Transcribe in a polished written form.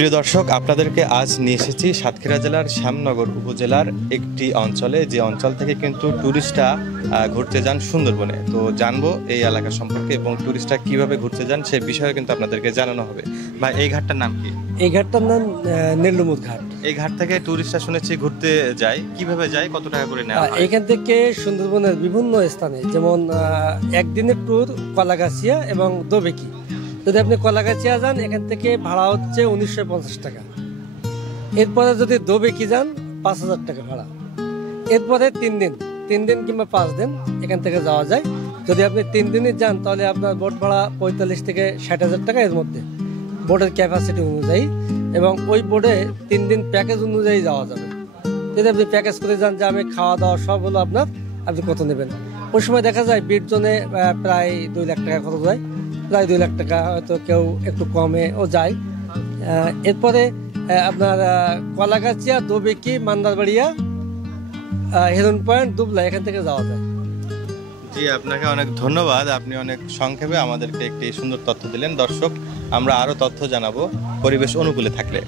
প্রিয় দর্শক, আপনাদেরকে আজ নিয়ে এসেছি সাতক্ষীরা জেলার শ্যামনগর উপজেলার একটি অঞ্চলে, যে অঞ্চল থেকে কিন্তু ট্যুরিস্টরা ঘুরতে যান সুন্দরবনে। তো জানবো এই এলাকা সম্পর্কে এবং ট্যুরিস্টরা কিভাবে ঘুরতে যান সে বিষয়ে কিন্তু আপনাদেরকে জানানো হবে। ভাই, এই ঘাটটার নাম কি? এই ঘাটটার নাম নেল্লুমুদ ঘাট। এই ঘাট থেকে ট্যুরিস্টরা শুনেছি ঘুরতে যায়, কিভাবে যায়, কত টাকা করে নেওয়া হয়? এখান থেকে সুন্দরবনের বিভিন্ন স্থানে, যেমন একদিনের ট্যুর কলাগাছিয়া এবং দোবেকি। যদি আপনি কলাগাছিয়া যান, এখান থেকে ভাড়া হচ্ছে 1950 টাকা। এরপরে যদি দোবেকি যান, 5000 টাকা ভাড়া। এরপরে 3 দিন কিংবা 5 দিন এখান থেকে যাওয়া যায়। যদি আপনি 3 দিনই যান, তাহলে আপনার বোট ভাড়া 45 থেকে 60,000 টাকা, এর মধ্যে বোটের ক্যাপাসিটি অনুযায়ী, এবং ওই বোটে 3 দিন প্যাকেজ অনুযায়ী যাওয়া যাবে। যদি আপনি প্যাকেজ করে যান যে আমি খাওয়া দাওয়া সব হলো আপনার, আপনি কত নেবেন? ওই সময় দেখা যায় বিট জনে প্রায় 2 লাখ টাকা খরচ হয়, প্রায় 2 লাখ টাকা, হয়তো কেউ একটু কমেও যায়। এরপরে আপনার কলাগাছিয়া, দোবেকি, মান্দারবাড়িয়া, হেরন পয়েন্ট, দুবলা, এখান থেকে যাওয়া যায়। জি, আপনাকে অনেক ধন্যবাদ। আপনি অনেক সংক্ষেপে আমাদেরকে একটি সুন্দর তথ্য দিলেন। দর্শক, আমরা আরো তথ্য জানাবো পরিবেশ অনুকূলে থাকলে।